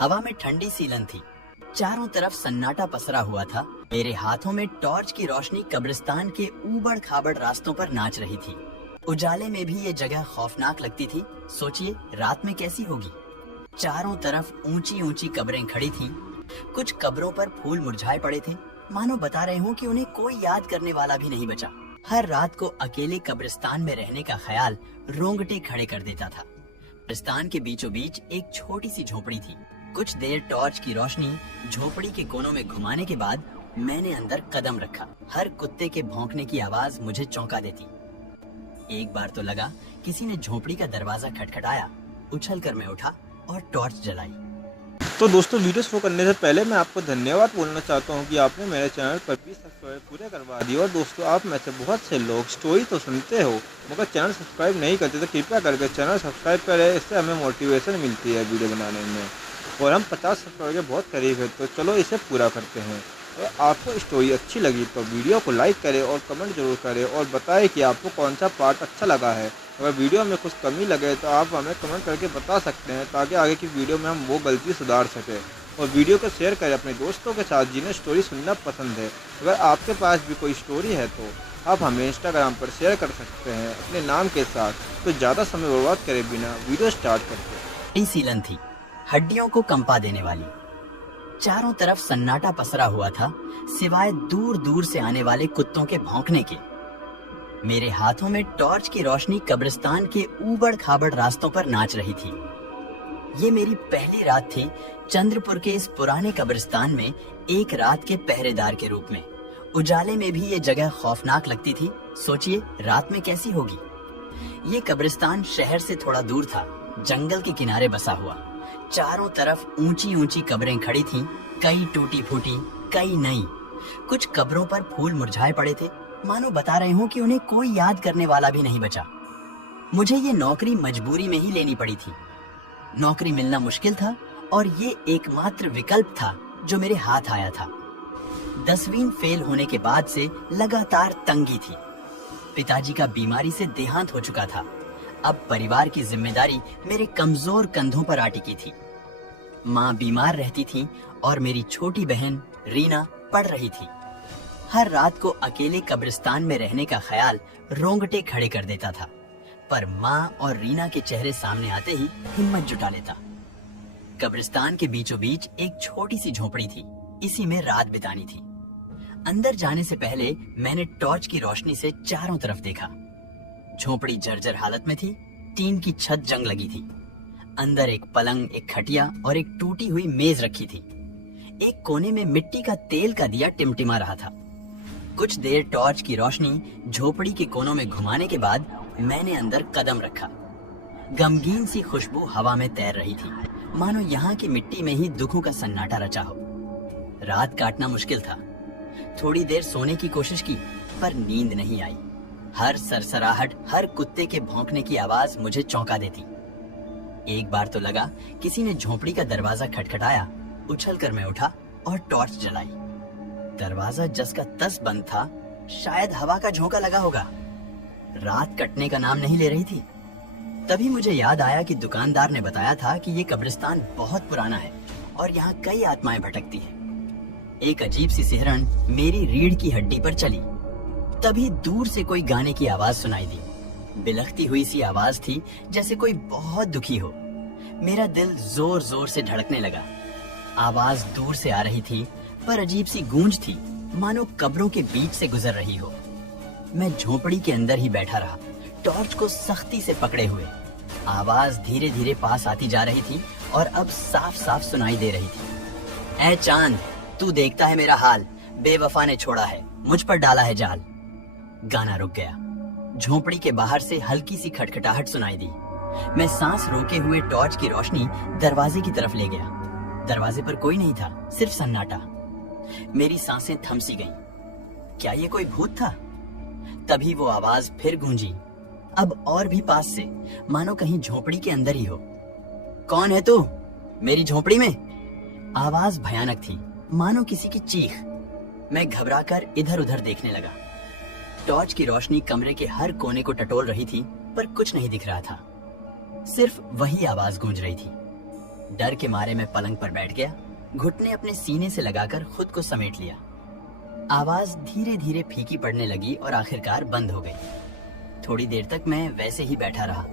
हवा में ठंडी सीलन थी। चारों तरफ सन्नाटा पसरा हुआ था। मेरे हाथों में टॉर्च की रोशनी कब्रिस्तान के ऊबड़ खाबड़ रास्तों पर नाच रही थी। उजाले में भी ये जगह खौफनाक लगती थी। सोचिए रात में कैसी होगी। चारों तरफ ऊंची ऊंची कब्रें खड़ी थीं। कुछ कब्रों पर फूल मुरझाए पड़े थे, मानो बता रहे हों कि उन्हें कोई याद करने वाला भी नहीं बचा। हर रात को अकेले कब्रिस्तान में रहने का ख्याल रोंगटे खड़े कर देता था। कब्रिस्तान के बीचों बीच एक छोटी सी झोपड़ी थी। कुछ देर टॉर्च की रोशनी झोपड़ी के कोनों में घुमाने के बाद मैंने अंदर कदम रखा। हर कुत्ते के भौंकने की आवाज मुझे चौंका देती। एक बार तो लगा किसी ने झोपड़ी का दरवाजा खटखटाया। उछलकर मैं उठा और टॉर्च जलाई। तो दोस्तों, वीडियो शुरू करने से पहले मैं आपको धन्यवाद बोलना चाहता हूं कि आपने मेरे चैनल पर 20 सब्सक्राइब पूरे करवा दिए। और दोस्तों, आप में से बहुत से लोग स्टोरी तो सुनते हो मगर चैनल सब्सक्राइब नहीं करते, तो कृपया करके चैनल सब्सक्राइब करें। इससे हमें मोटिवेशन मिलती है वीडियो बनाने में। और हम 50 सब्सक्राइब के बहुत करीब है, तो चलो इसे पूरा करते हैं। और आपको स्टोरी अच्छी लगी तो वीडियो को लाइक करें और कमेंट जरूर करें और बताएं कि आपको कौन सा पार्ट अच्छा लगा है। अगर वीडियो में कुछ कमी लगे तो आप हमें कमेंट करके बता सकते हैं, ताकि आगे की वीडियो में हम वो गलती सुधार सकें। और वीडियो को शेयर करें अपने दोस्तों के साथ जिन्हें स्टोरी सुनना पसंद है। अगर आपके पास भी कोई स्टोरी है तो आप हमें इंस्टाग्राम पर शेयर कर सकते हैं अपने नाम के साथ। तो ज़्यादा समय बर्बाद करे बिना वीडियो स्टार्ट करते हैं। सीलन थी, हड्डियों को कंपा देने वाली। चारों तरफ सन्नाटा पसरा हुआ था, सिवाय दूर दूर से आने वाले कुत्तों के भौंकने के। मेरे हाथों में टॉर्च की रोशनी कब्रिस्तान के ऊबड़ खाबड़ रास्तों पर नाच रही थी। ये मेरी पहली रात थी चंद्रपुर के इस पुराने कब्रिस्तान में, एक रात के पहरेदार के रूप में। उजाले में भी ये जगह खौफनाक लगती थी। सोचिए रात में कैसी होगी। ये कब्रिस्तान शहर से थोड़ा दूर था, जंगल के किनारे बसा हुआ। चारों तरफ ऊंची ऊंची कब्रें खड़ी थीं, कई टूटी फूटी, कई नई। कुछ कब्रों पर फूल मुरझाए पड़े थे, मानो बता रहे हों कि उन्हें कोई याद करने वाला भी नहीं बचा। मुझे ये नौकरी मजबूरी में ही लेनी पड़ी थी। नौकरी मिलना मुश्किल था और ये एकमात्र विकल्प था जो मेरे हाथ आया था। 10वीं फेल होने के बाद से लगातार तंगी थी। पिताजी का बीमारी से देहांत हो चुका था। अब परिवार की जिम्मेदारी मेरे कमजोर कंधों पर आ टिकी थी। माँ बीमार रहती थी और मेरी छोटी बहन रीना पढ़ रही थी। हर रात को अकेले कब्रिस्तान में रहने का ख्याल रोंगटे खड़े कर देता था, पर माँ और रीना के चेहरे सामने आते ही हिम्मत जुटा लेता। कब्रिस्तान के बीचों बीच एक छोटी सी झोपड़ी थी, इसी में रात बितानी थी। अंदर जाने से पहले मैंने टॉर्च की रोशनी से चारों तरफ देखा। झोपड़ी जर्जर हालत में थी, टीन की छत जंग लगी थी। अंदर एक पलंग, एक खटिया और एक टूटी हुई मेज रखी थी। एक कोने में मिट्टी का तेल का दिया टिमटिमा रहा था। कुछ देर टॉर्च की रोशनी झोपड़ी के कोनों में घुमाने के बाद मैंने अंदर कदम रखा। गमगीन सी खुशबू हवा में तैर रही थी, मानो यहाँ की मिट्टी में ही दुखों का सन्नाटा रचा हो। रात काटना मुश्किल था। थोड़ी देर सोने की कोशिश की, पर नींद नहीं आई। हर सरसराहट, हर कुत्ते के भौंकने की आवाज मुझे चौंका देती। एक बार तो लगा किसी ने झोपड़ी का दरवाजा खटखटाया। उछलकर मैं उठा और टॉर्च जलाई। दरवाजा जस का तस बंद था, शायद हवा का झोंका लगा होगा। रात कटने का नाम नहीं ले रही थी। तभी मुझे याद आया कि दुकानदार ने बताया था कि ये कब्रिस्तान बहुत पुराना है और यहाँ कई आत्माएं भटकती हैं। एक अजीब सी सिहरन मेरी रीढ़ की हड्डी पर चली। तभी दूर से कोई गाने की आवाज सुनाई दी। बिलखती हुई सी आवाज थी, जैसे कोई बहुत दुखी हो। मेरा दिल जोर जोर से धड़कने लगा। आवाज दूर से आ रही थी, पर अजीब सी गूंज थी, मानो कब्रों के बीच से गुजर रही हो। मैं झोपड़ी के अंदर ही बैठा रहा, टॉर्च को सख्ती से पकड़े हुए। आवाज धीरे धीरे पास आती जा रही थी और अब साफ साफ सुनाई दे रही थी। ऐ चांद, तू देखता है मेरा हाल, बेवफा ने छोड़ा है, मुझ पर डाला है जाल। गाना रुक गया। झोपड़ी के बाहर से हल्की सी खटखटाहट सुनाई दी। मैं सांस रोके हुए टॉर्च की रोशनी दरवाजे की तरफ ले गया। दरवाजे पर कोई नहीं था, सिर्फ सन्नाटा। मेरी सांसें थम सी गईं। क्या ये कोई भूत था? तभी वो आवाज फिर गूंजी, अब और भी पास से, मानो कहीं झोपड़ी के अंदर ही हो। कौन है तू मेरी झोपड़ी में? आवाज भयानक थी, मानो किसी की चीख। मैं घबराकर इधर उधर देखने लगा। टॉर्च की रोशनी कमरे के हर कोने को टटोल रही थी, पर कुछ नहीं दिख रहा था। सिर्फ वही आवाज गूंज रही थी। डर के मारे मैं पलंग पर बैठ गया, घुटने अपने सीने से लगाकर खुद को समेट लिया। आवाज धीरे धीरे फीकी पड़ने लगी और आखिरकार बंद हो गई। थोड़ी देर तक मैं वैसे ही बैठा रहा,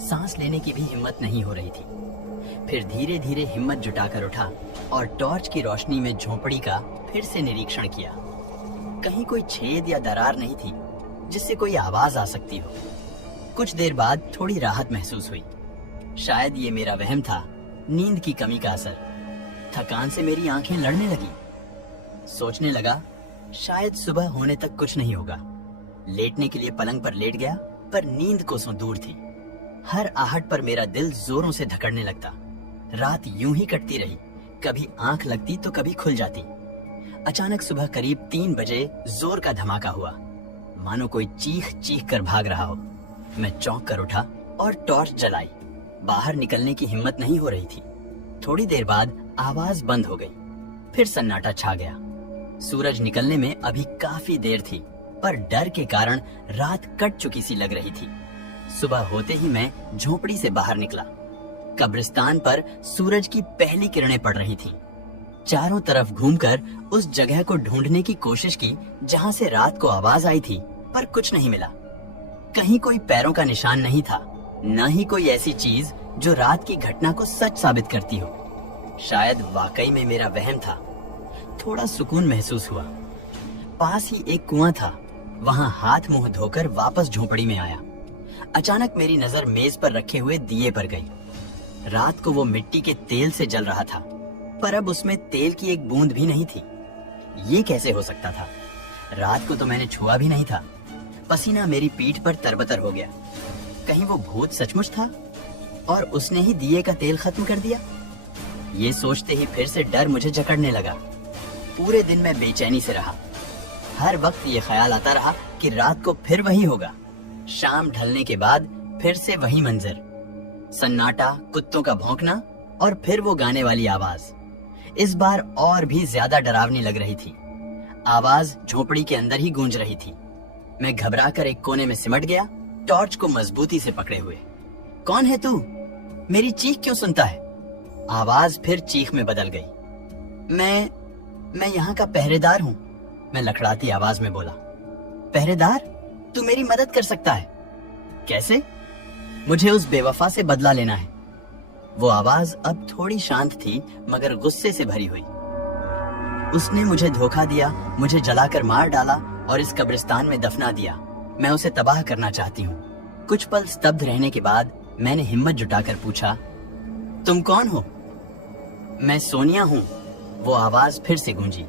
सांस लेने की भी हिम्मत नहीं हो रही थी। फिर धीरे धीरे हिम्मत जुटाकर उठा और टॉर्च की रोशनी में झोंपड़ी का फिर से निरीक्षण किया। कहीं कोई छेद या दरार नहीं थी जिससे कोई आवाज आ सकती हो। कुछ देर बाद थोड़ी राहत महसूस हुई। शायद ये मेरा वहम था, नींद की कमी का असर। थकान से मेरी आंखें लड़ने लगी। सोचने लगा शायद सुबह होने तक कुछ नहीं होगा। लेटने के लिए पलंग पर लेट गया, पर नींद कोसों दूर थी। हर आहट पर मेरा दिल जोरों से धड़कने लगता। रात यूं ही कटती रही, कभी आंख लगती तो कभी खुल जाती। अचानक सुबह करीब 3 बजे जोर का धमाका हुआ, मानो कोई चीख चीख कर भाग रहा हो। मैं चौंक कर उठा और टॉर्च जलाई। बाहर निकलने की हिम्मत नहीं हो रही थी। थोड़ी देर बाद आवाज बंद हो गई, फिर सन्नाटा छा गया। सूरज निकलने में अभी काफी देर थी, पर डर के कारण रात कट चुकी सी लग रही थी। सुबह होते ही मैं झोपड़ी से बाहर निकला। कब्रिस्तान पर सूरज की पहली किरणें पड़ रही थीं। चारों तरफ घूमकर उस जगह को ढूंढने की कोशिश की जहां से रात को आवाज आई थी, पर कुछ नहीं मिला। कहीं कोई पैरों का निशान नहीं था, न ही कोई ऐसी चीज जो रात की घटना को सच साबित करती हो। शायद वाकई में मेरा वहम था। थोड़ा सुकून महसूस हुआ। पास ही एक कुआं था, वहां हाथ मुंह धोकर वापस झोपड़ी में आया। अचानक मेरी नजर मेज पर रखे हुए दिए पर गई। रात को वो मिट्टी के तेल से जल रहा था, पर अब उसमें तेल की एक बूंद भी नहीं थी। ये कैसे हो सकता था? रात को तो मैंने छुआ भी नहीं था। पसीना मेरी पीठ पर तरबतर हो गया। कहीं वो भूत सचमुच था और उसने ही दिए का तेल खत्म कर दिया? ये सोचते ही फिर से डर मुझे जकड़ने लगा। पूरे दिन मैं बेचैनी से रहा। हर वक्त ये ख्याल आता रहा कि रात को फिर वही होगा। शाम ढलने के बाद फिर से वही मंजर, सन्नाटा, कुत्तों का भौंकना और फिर वो गाने वाली आवाज। इस बार और भी ज्यादा डरावनी लग रही थी। आवाज झोपड़ी के अंदर ही गूंज रही थी। मैं घबराकर एक कोने में सिमट गया, टॉर्च को मजबूती से पकड़े हुए। कौन है तू? मेरी चीख क्यों सुनता है? आवाज फिर चीख में बदल गई। मैं यहाँ का पहरेदार हूँ, मैं लखड़ाती आवाज में बोला। पहरेदार? तू मेरी मदद कर सकता है। कैसे? मुझे उस बेवफा से बदला लेना है। वो आवाज अब थोड़ी शांत थी, मगर गुस्से से भरी हुई। उसने मुझे धोखा दिया, मुझे जलाकर मार डाला और इस कब्रिस्तान में दफना दिया। मैं उसे तबाह करना चाहती हूँ। कुछ पल स्तब्ध रहने के बाद मैंने हिम्मत जुटाकर पूछा, तुम कौन हो? मैं सोनिया हूँ। वो आवाज फिर से गूंजी।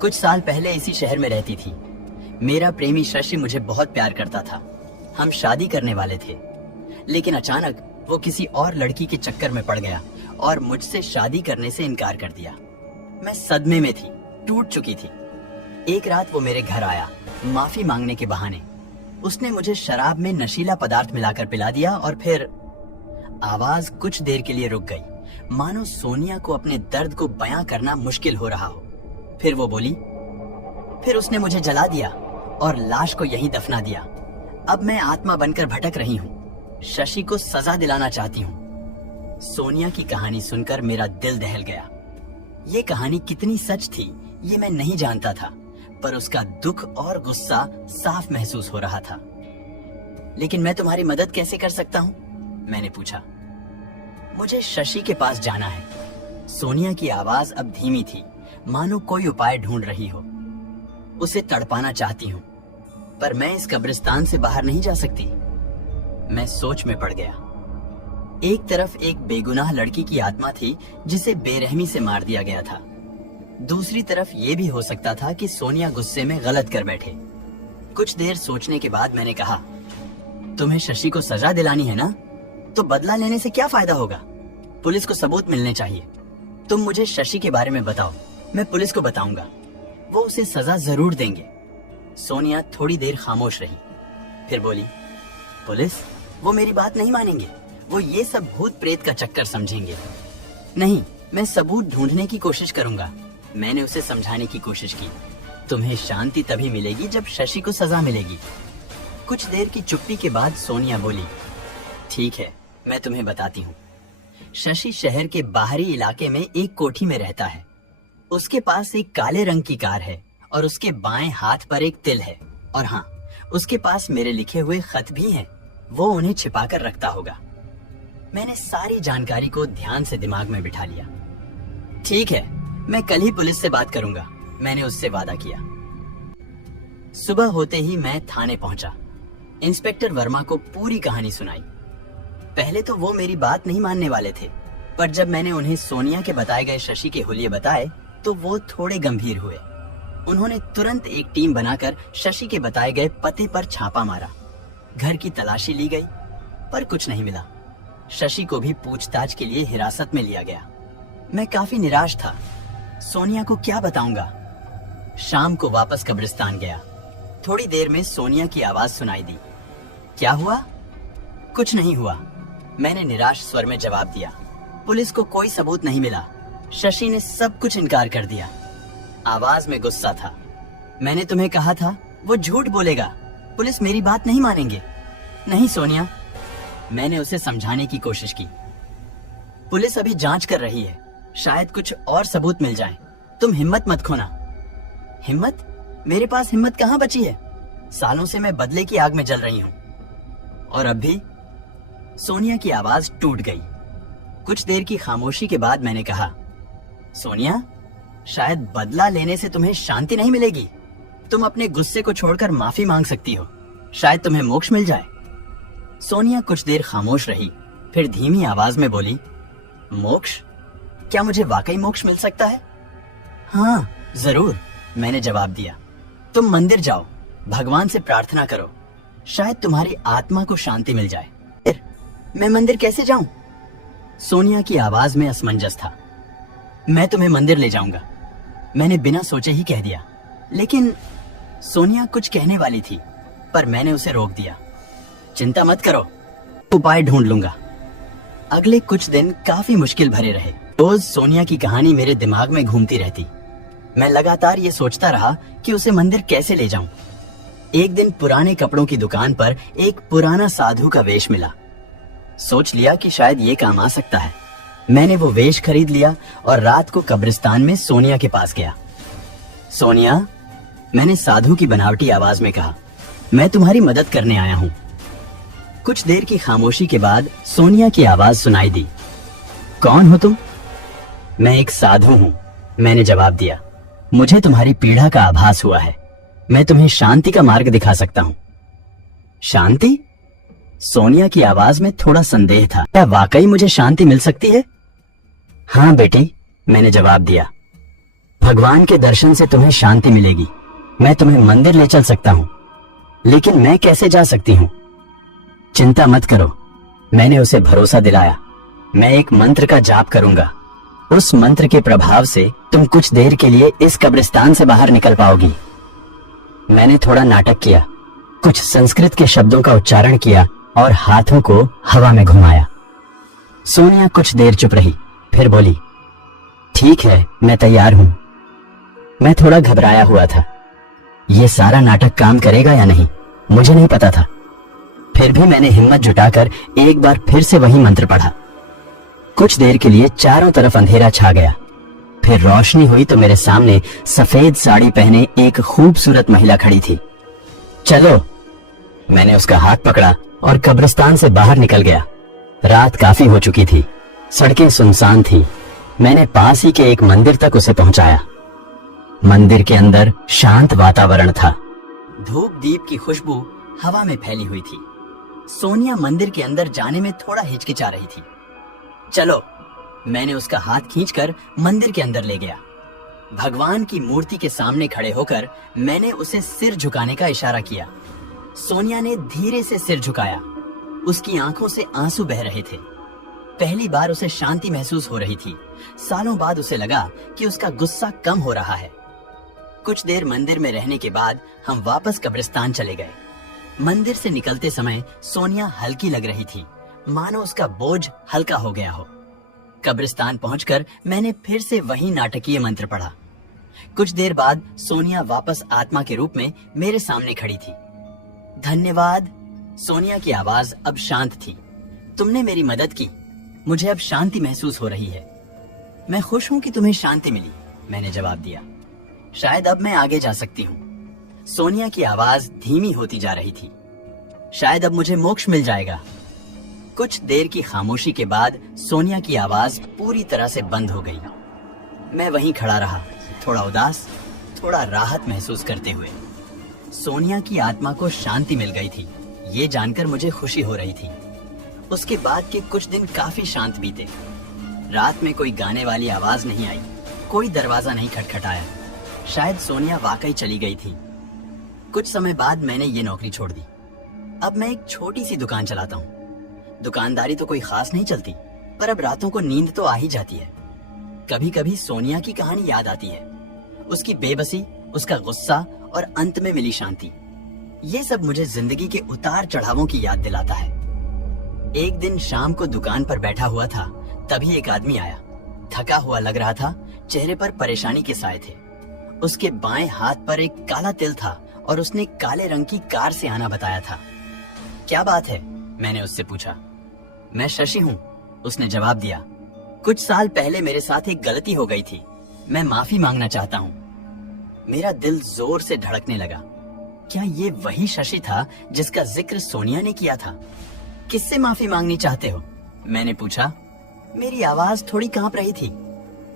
कुछ साल पहले इसी शहर में रहती थी। मेरा प्रेमी शशि मुझे बहुत प्यार करता था। हम शादी करने वाले थे, लेकिन अचानक वो किसी और लड़की के चक्कर में पड़ गया और मुझसे शादी करने से इनकार कर दिया। मैं सदमे में थी, टूट चुकी थी। एक रात वो मेरे घर आया, माफी मांगने के बहाने। उसने मुझे शराब में नशीला पदार्थ मिलाकर पिला दिया और फिर आवाज कुछ देर के लिए रुक गई, मानो सोनिया को अपने दर्द को बयां करना मुश्किल हो रहा हो। फिर वो बोली, फिर उसने मुझे जला दिया और लाश को यहीं दफना दिया। अब मैं आत्मा बनकर भटक रही हूँ। शशि को सजा दिलाना चाहती हूँ। सोनिया की कहानी सुनकर मेरा दिल दहल गया। ये कहानी कितनी सच थी ये मैं नहीं जानता था, पर उसका दुख और गुस्सा साफ महसूस हो रहा था। लेकिन मैं तुम्हारी मदद कैसे कर सकता हूँ? मैंने पूछा। मुझे शशि के पास जाना है। सोनिया की आवाज अब धीमी थी, मानो कोई उपाय ढूंढ रही हो। उसे तड़पाना चाहती हूँ, पर मैं इस कब्रिस्तान से बाहर नहीं जा सकती। मैं सोच में पड़ गया। एक तरफ एक बेगुनाह लड़की की आत्मा थी जिसे बेरहमी से मार दिया गया था। दूसरी तरफ ये भी हो सकता था कि सोनिया गुस्से में गलत कर बैठे। कुछ देर सोचने के बाद मैंने कहा, तुम्हें शशि को सजा दिलानी है ना? तो बदला लेने से क्या फायदा होगा? पुलिस को सबूत मिलने चाहिए। तुम मुझे शशि के बारे में बताओ, मैं पुलिस को बताऊंगा। वो उसे सजा जरूर देंगे। सोनिया थोड़ी देर खामोश रही, फिर बोली, पुलिस? वो मेरी बात नहीं मानेंगे। वो ये सब भूत प्रेत का चक्कर समझेंगे। नहीं, मैं सबूत ढूंढने की कोशिश करूंगा। मैंने उसे समझाने की कोशिश की। तुम्हें शांति तभी मिलेगी जब शशि को सजा मिलेगी। कुछ देर की चुप्पी के बाद सोनिया बोली, ठीक है, मैं तुम्हें बताती हूँ। शशि शहर के बाहरी इलाके में एक कोठी में रहता है। उसके पास एक काले रंग की कार है और उसके बाएं हाथ पर एक तिल है। और हाँ, उसके पास मेरे लिखे हुए खत भी हैं। वो उन्हें छिपाकर रखता होगा। मैंने सारी जानकारी को ध्यान से दिमाग में बिठा लिया। ठीक है, मैं कल ही पुलिस से बात करूंगा, मैंने उससे वादा किया। सुबह होते ही मैं थाने पहुंचा। इंस्पेक्टर वर्मा को पूरी कहानी सुनाई। पहले तो वो मेरी बात नहीं मानने वाले थे, पर जब मैंने उन्हें सोनिया के बताए गए शशि के हुलिये बताए तो वो थोड़े गंभीर हुए। उन्होंने तुरंत एक टीम बनाकर शशि के बताए गए पते पर छापा मारा। घर की तलाशी ली गई, पर कुछ नहीं मिला। शशि को भी पूछताछ के लिए हिरासत में लिया गया। मैं काफी निराश था। सोनिया को क्या बताऊंगा? शाम को वापस कब्रिस्तान गया। थोड़ी देर में सोनिया की आवाज सुनाई दी। क्या हुआ? कुछ नहीं हुआ, मैंने निराश स्वर में जवाब दिया। पुलिस को कोई सबूत नहीं मिला। शशि ने सब कुछ इनकार कर दिया। आवाज में गुस्सा था। मैंने तुम्हें कहा था वो झूठ बोलेगा, पुलिस मेरी बात नहीं मानेंगे। नहीं सोनिया, मैंने उसे समझाने की कोशिश की। पुलिस अभी जांच कर रही है, शायद कुछ और सबूत मिल जाए। तुम हिम्मत मत खोना। हिम्मत? मेरे पास हिम्मत कहाँ बची है? सालों से मैं बदले की आग में जल रही हूँ। और अब भी? सोनिया की आवाज टूट गई। कुछ देर की खामोशी के बाद मैंने कहा, सोनिया, शायद बदला लेने से तुम्हें शांति नहीं मिलेगी। तुम अपने गुस्से को छोड़कर माफी मांग सकती हो, शायद तुम्हें मोक्ष मिल जाए। सोनिया कुछ देर खामोश रही, फिर धीमी आवाज में बोली, मोक्ष? क्या मुझे वाकई मोक्ष मिल सकता है? हाँ, जरूर, मैंने जवाब दिया। तुम मंदिर जाओ, भगवान से प्रार्थना करो, शायद तुम्हारी आत्मा को शांति मिल जाए। फिर मैं मंदिर कैसे जाऊं? सोनिया की आवाज में असमंजस था। मैं तुम्हें मंदिर ले जाऊंगा, मैंने बिना सोचे ही कह दिया। लेकिन सोनिया कुछ कहने वाली थी, पर मैंने उसे रोक दिया। चिंता मत करो, उपाय ढूंढ लूंगा। अगले कुछ दिन काफी मुश्किल भरे रहे। रोज सोनिया की कहानी मेरे दिमाग में घूमती रहती। मैं लगातार ये सोचता रहा कि उसे मंदिर कैसे ले जाऊं। एक दिन पुराने कपड़ों की दुकान पर एक पुराना साधु का वेश मिला। सोच लिया कि शायद ये काम आ सकता है। मैंने वो वेश खरीद लिया और रात को कब्रिस्तान में सोनिया के पास गया। सोनिया, मैंने साधु की बनावटी आवाज में कहा, मैं तुम्हारी मदद करने आया हूँ। कुछ देर की खामोशी के बाद सोनिया की आवाज सुनाई दी। कौन हो तुम? मैं एक साधु हूँ, मैंने जवाब दिया। मुझे तुम्हारी पीड़ा का आभास हुआ है। मैं तुम्हें शांति का मार्ग दिखा सकता हूँ। शांति? सोनिया की आवाज में थोड़ा संदेह था। क्या वाकई मुझे शांति मिल सकती है? हाँ बेटी, मैंने जवाब दिया। भगवान के दर्शन से तुम्हें शांति मिलेगी। मैं तुम्हें मंदिर ले चल सकता हूँ, लेकिन मैं कैसे जा सकती हूँ? चिंता मत करो, मैंने उसे भरोसा दिलाया। मैं एक मंत्र का जाप करूंगा। उस मंत्र के प्रभाव से तुम कुछ देर के लिए इस कब्रिस्तान से बाहर निकल पाओगी। मैंने थोड़ा नाटक किया, कुछ संस्कृत के शब्दों का उच्चारण किया और हाथों को हवा में घुमाया। सोनिया कुछ देर चुप रही, फिर बोली, ठीक है, मैं तैयार हूं। मैं थोड़ा घबराया हुआ था। ये सारा नाटक काम करेगा या नहीं, मुझे नहीं पता था। फिर भी मैंने हिम्मत जुटाकर एक बार फिर से वही मंत्र पढ़ा। कुछ देर के लिए चारों तरफ अंधेरा छा गया। फिर रोशनी हुई तो मेरे सामने सफेद साड़ी पहने एक खूबसूरत महिला खड़ी थी। चलो, मैंने उसका हाथ पकड़ा और कब्रिस्तान से बाहर निकल गया। रात काफी हो चुकी थी, सड़कें सुनसान थी। मैंने पास ही के एक मंदिर तक उसे पहुंचाया। मंदिर के अंदर शांत वातावरण था। धूप दीप की खुशबू हवा में फैली हुई थी। सोनिया मंदिर के अंदर जाने में थोड़ा हिचकिचा रही थी। चलो, मैंने उसका हाथ खींचकर मंदिर के अंदर ले गया। भगवान की मूर्ति के सामने खड़े होकर मैंने उसे सिर झुकाने का इशारा किया। सोनिया ने धीरे से सिर झुकाया। उसकी आंखों से आंसू बह रहे थे। पहली बार उसे शांति महसूस हो रही थी। सालों बाद उसे लगा कि उसका गुस्सा कम हो रहा है। कुछ देर मंदिर में रहने के बाद हम वापस कब्रिस्तान चले गए। मंदिर से निकलते समय सोनिया हल्की लग रही थी, मानो उसका बोझ हल्का हो गया हो। कब्रिस्तान पहुंचकर मैंने फिर से वही नाटकीय मंत्र पढ़ा। कुछ देर बाद सोनिया वापस आत्मा के रूप में मेरे सामने खड़ी थी। धन्यवाद। सोनिया की आवाज अब शांत थी। तुमने मेरी मदद की। मुझे अब शांति महसूस हो रही है। मैं खुश हूं कि तुम्हें शांति मिली, मैंने जवाब दिया। शायद अब मैं आगे जा सकती हूँ। सोनिया की आवाज धीमी होती जा रही थी। शायद अब मुझे मोक्ष मिल जाएगा। कुछ देर की खामोशी के बाद सोनिया की आवाज पूरी तरह से बंद हो गई। मैं वहीं खड़ा रहा, थोड़ा उदास, थोड़ा राहत महसूस करते हुए। सोनिया की आत्मा को शांति मिल गई थी, ये जानकर मुझे खुशी हो रही थी। उसके बाद के कुछ दिन काफी शांत बीते। रात में कोई गाने वाली आवाज नहीं आई, कोई दरवाजा नहीं खटखटाया। शायद सोनिया वाकई चली गई थी। कुछ समय बाद मैंने ये नौकरी छोड़ दी। अब मैं एक छोटी सी दुकान चलाता हूँ। दुकानदारी तो कोई खास नहीं चलती, पर अब रातों को नींद तो आ ही जाती है। कभी कभी सोनिया की कहानी याद आती है, उसकी बेबसी, उसका गुस्सा और अंत में मिली शांति। ये सब मुझे जिंदगी के उतार चढ़ावों की याद दिलाता है। एक दिन शाम को दुकान पर बैठा हुआ था, तभी एक आदमी आया। थका हुआ लग रहा था, चेहरे पर परेशानी के साए थे। उसके बाएं हाथ पर एक काला तिल था और उसने काले रंग की कार से आना बताया था। क्या बात है? मैंने उससे पूछा। मैं शशि हूँ, उसने जवाब दिया। कुछ साल पहले मेरे साथ एक गलती हो गई थी, मैं माफी मांगना चाहता हूँ। मेरा दिल जोर से धड़कने लगा। क्या ये वही शशि था जिसका जिक्र सोनिया ने किया था? किससे माफी मांगनी चाहते हो? मैंने पूछा। मेरी आवाज थोड़ी कांप रही थी।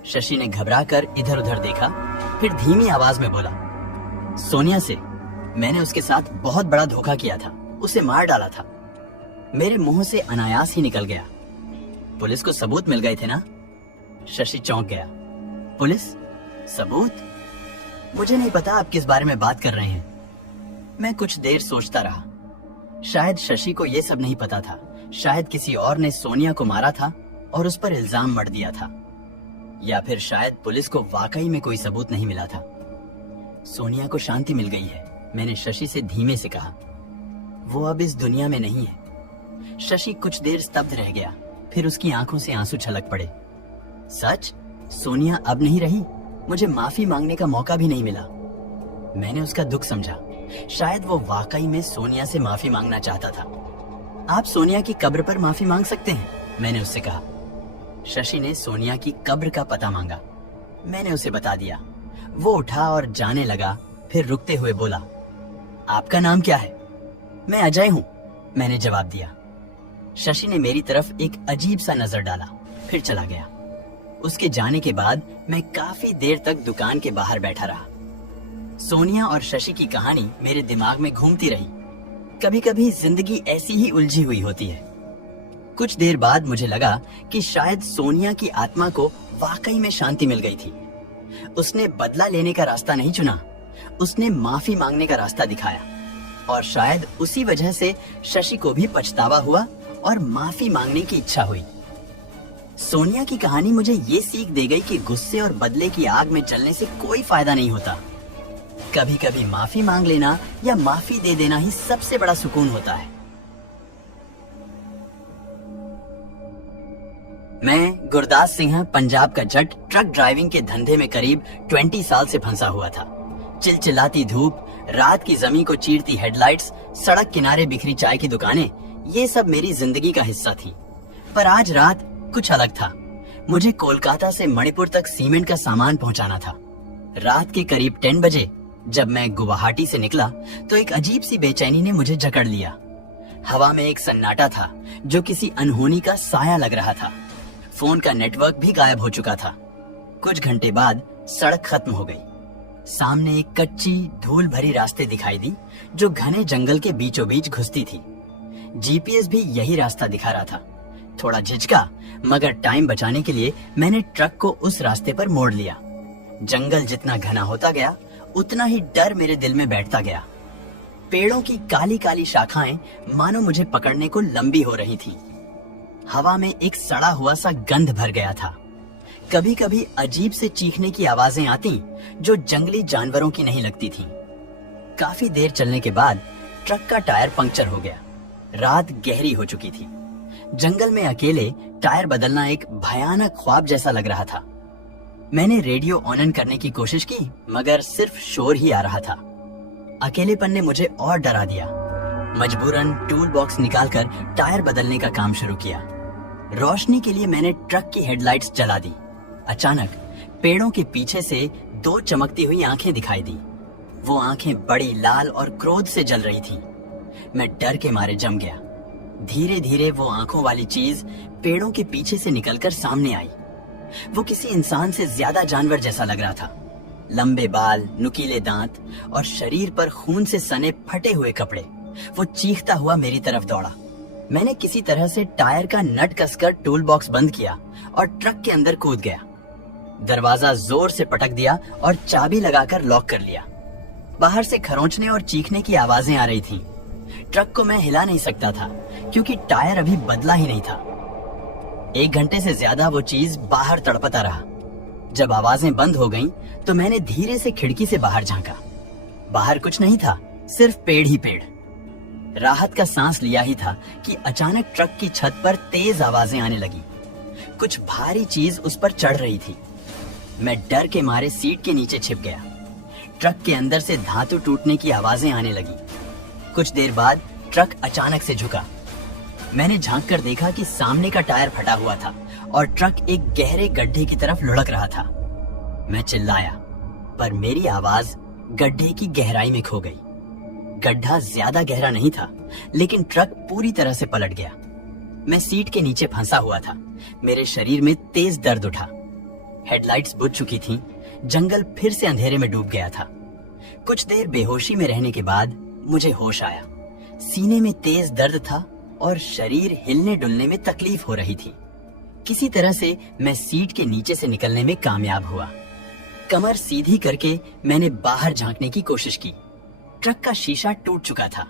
शशि ने घबराकर इधर उधर देखा, फिर धीमी आवाज में बोला, सोनिया से। मैंने उसके साथ बहुत बड़ा धोखा किया था, उसे मार डाला था। मेरे मुंह से अनायास ही निकल गया। पुलिस को सबूत मिल गए थे ना? शशि चौंक गया। पुलिस? सबूत? मुझे नहीं पता आप किस बारे में बात कर रहे हैं। मैं कुछ देर सोचता रहा। शायद शशि को यह सब नहीं पता था। शायद किसी और ने सोनिया को मारा था और उस पर इल्जाम मढ़ दिया था, या फिर शायद पुलिस को वाकई में कोई सबूत नहीं मिला था। सोनिया को शांति मिल गई है, मैंने शशि से धीमे से कहा। वो अब इस दुनिया में नहीं है। शशि कुछ देर स्तब्ध रह गया, फिर उसकी आंखों से आंसू छलक पड़े। सच? सोनिया अब नहीं रही? मुझे माफी मांगने का मौका भी नहीं मिला। मैंने उसका दुख समझा। शायद वो वाकई में सोनिया से माफी मांगना चाहता था। आप सोनिया की कब्र पर माफी मांग सकते हैं, मैंने उससे कहा। शशि ने सोनिया की कब्र का पता मांगा। मैंने उसे बता दिया। वो उठा और जाने लगा, फिर रुकते हुए बोला, आपका नाम क्या है? मैं अजय हूँ, मैंने जवाब दिया। शशि ने मेरी तरफ एक अजीब सा नजर डाला, फिर चला गया। उसके जाने के बाद मैं काफी देर तक दुकान के बाहर बैठा रहा। सोनिया और शशि की कहानी मेरे दिमाग में घूमती रही। कभी कभी जिंदगी ऐसी ही उलझी हुई होती है। कुछ देर बाद मुझे लगा कि शायद सोनिया की आत्मा को वाकई में शांति मिल गई थी। उसने बदला लेने का रास्ता नहीं चुना, उसने माफी मांगने का रास्ता दिखाया। और शायद उसी वजह से शशि को भी पछतावा हुआ और माफी मांगने की इच्छा हुई। सोनिया की कहानी मुझे ये सीख दे गई कि गुस्से और बदले की आग में जलने से कोई फायदा नहीं होता। कभी कभी माफी मांग लेना या माफी दे देना ही सबसे बड़ा सुकून होता है। मैं गुरदास सिंह, पंजाब का जट, ट्रक ड्राइविंग के धंधे में करीब 20 साल से फंसा हुआ था। चिलचिलाती धूप, रात की जमीन को चीरती हेडलाइट्स, सड़क किनारे बिखरी चाय की दुकानें, ये सब मेरी जिंदगी का हिस्सा थी। पर आज रात कुछ अलग था। मुझे कोलकाता से मणिपुर तक सीमेंट का सामान पहुंचाना था। रात के करीब 10 बजे जब मैं गुवाहाटी से निकला तो एक अजीब सी बेचैनी ने मुझे जकड़ लिया। हवा में एक सन्नाटा था जो किसी अनहोनी का साया लग रहा था। फोन का नेटवर्क भी गायब हो चुका था। कुछ घंटे बाद सड़क खत्म हो गई। सामने एक कच्ची धूल भरी रास्ते दिखाई दी जो घने जंगल के बीचों बीच घुसती थी। जीपीएस भी यही रास्ता दिखा रहा था। थोड़ा झिझका, मगर टाइम बचाने के लिए मैंने ट्रक को उस रास्ते पर मोड़ लिया। जंगल जितना घना होता गया उतना ही डर मेरे दिल में बैठता गया। पेड़ों की काली काली शाखाएं मानो मुझे पकड़ने को लंबी हो रही थी। हवा में एक सड़ा हुआ सा गंध भर गया था। कभी कभी अजीब से चीखने की आवाजें आती जो जंगली जानवरों की नहीं लगती थीं। काफी देर चलने के बाद ट्रक का टायर पंक्चर हो गया। रात गहरी हो चुकी थी। जंगल में अकेले टायर बदलना एक भयानक ख्वाब जैसा लग रहा था। मैंने रेडियो ऑन करने की कोशिश की, मगर सिर्फ शोर ही आ रहा था। अकेलेपन ने मुझे और डरा दिया। मजबूरन टूल बॉक्स निकालकर टायर बदलने का काम शुरू किया। रोशनी के लिए मैंने ट्रक की हेडलाइट्स जला दी। अचानक पेड़ों के पीछे से 2 चमकती हुई आंखें दिखाई दी। वो आंखें बड़ी, लाल और क्रोध से जल रही थीं। मैं डर के मारे जम गया। धीरे धीरे वो आंखों वाली चीज पेड़ों के पीछे से निकलकर सामने आई। वो किसी इंसान से ज्यादा जानवर जैसा लग रहा था। लंबे बाल, नुकीले दांत और शरीर पर खून से सने फटे हुए कपड़े। वो चीखता हुआ मेरी तरफ दौड़ा। मैंने किसी तरह से टायर का नट कसकर टूल बॉक्स बंद किया और ट्रक के अंदर कूद गया। दरवाजा जोर से पटक दिया और चाबी लगाकर लॉक कर लिया। बाहर से खरोंचने और चीखने की आवाजें आ रही थीं। ट्रक को मैं हिला नहीं सकता था क्योंकि टायर अभी बदला ही नहीं था। 1 घंटे से ज्यादा वो चीज बाहर तड़पता रहा। जब आवाजें बंद हो गईं, तो मैंने धीरे से खिड़की से बाहर झांका। बाहर कुछ नहीं था, सिर्फ पेड़ ही पेड़। राहत का सांस लिया ही था कि अचानक ट्रक की छत पर तेज आवाजें आने लगी। कुछ भारी चीज उस पर चढ़ रही थी। मैं डर के मारे सीट के नीचे छिप गया। ट्रक के अंदर से धातु टूटने की आवाजें आने लगी। कुछ देर बाद ट्रक अचानक से झुका। मैंने झांक कर देखा कि सामने का टायर फटा हुआ था और ट्रक एक गहरे गड्ढे की तरफ लुढ़क रहा था। मैं चिल्लाया, पर मेरी आवाज गड्ढे की गहराई में खो गई। गड्ढा ज्यादा गहरा नहीं था, लेकिन ट्रक पूरी तरह से पलट गया। मैं सीट के नीचे फंसा हुआ था। मेरे शरीर में तेज दर्द उठा। हेडलाइट्स बुझ चुकी थीं। जंगल फिर से अंधेरे में डूब गया था। कुछ देर बेहोशी में रहने के बाद मुझे होश आया। सीने में तेज दर्द था और शरीर हिलने डुलने में तकलीफ हो रही थी। किसी तरह से मैं सीट के नीचे से निकलने में कामयाब हुआ। कमर सीधी करके मैंने बाहर झांकने की कोशिश की। ट्रक का शीशा टूट चुका था।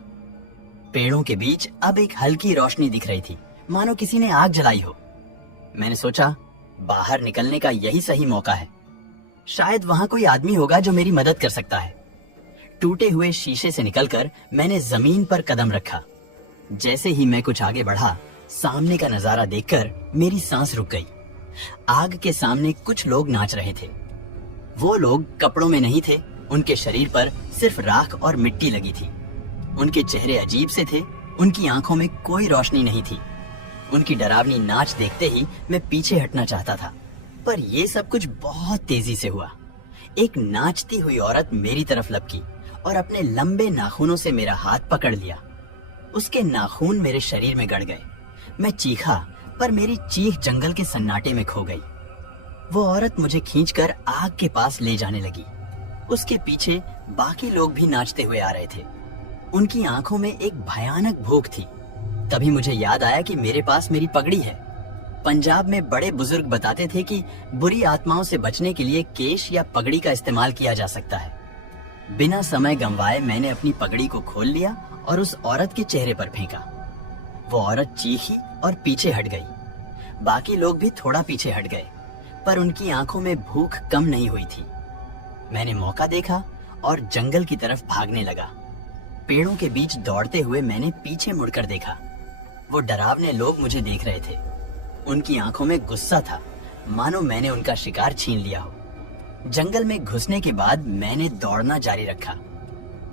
पेड़ों के बीच अब एक हल्की रोशनी दिख रही थी, मानो किसी ने आग जलाई हो। मैंने सोचा, बाहर निकलने का यही सही मौका है। शायद वहां कोई आदमी होगा जो मेरी मदद कर सकता है। टूटे हुए शीशे से निकलकर मैंने जमीन पर कदम रखा। जैसे ही मैं कुछ आगे बढ़ा, सामने का नजारा देखकर मेरी सांस रुक गई। आग के सामने कुछ लोग नाच रहे थे। वो लोग कपड़ों में नहीं थे, उनके शरीर पर सिर्फ राख और मिट्टी लगी थी। उनके चेहरे अजीब से थे, उनकी आंखों में कोई रोशनी नहीं थी। उनकी डरावनी नाच देखते ही मैं पीछे हटना चाहता था, पर यह सब कुछ बहुत तेजी से हुआ। एक नाचती हुई औरत मेरी तरफ लपकी और अपने लंबे नाखूनों से मेरा हाथ पकड़ लिया। उसके नाखून मेरे शरीर में गड़ गए। मैं चीखा, पर मेरी चीख जंगल के सन्नाटे में खो गई। वो औरत मुझे खींचकर आग के पास ले जाने लगी। उसके पीछे बाकी लोग भी नाचते हुए आ रहे थे। उनकी आंखों में एक भयानक भूख थी। तभी मुझे याद आया कि मेरे पास मेरी पगड़ी है। पंजाब में बड़े बुजुर्ग बताते थे कि बुरी आत्माओं से बचने के लिए केश या पगड़ी का इस्तेमाल किया जा सकता है। बिना समय गंवाए मैंने अपनी पगड़ी को खोल लिया और उस औरत के चेहरे पर फेंका। वो औरत चीखी और पीछे हट गई। बाकी लोग भी थोड़ा पीछे हट गए, पर उनकी आंखों में भूख कम नहीं हुई थी। मैंने मौका देखा और जंगल की तरफ भागने लगा। पेड़ों के बीच दौड़ते हुए मैंने पीछे मुड़कर देखा। वो डरावने लोग मुझे देख रहे थे। उनकी आंखों में गुस्सा था, मानो मैंने उनका शिकार छीन लिया हो। जंगल में घुसने के बाद मैंने दौड़ना जारी रखा।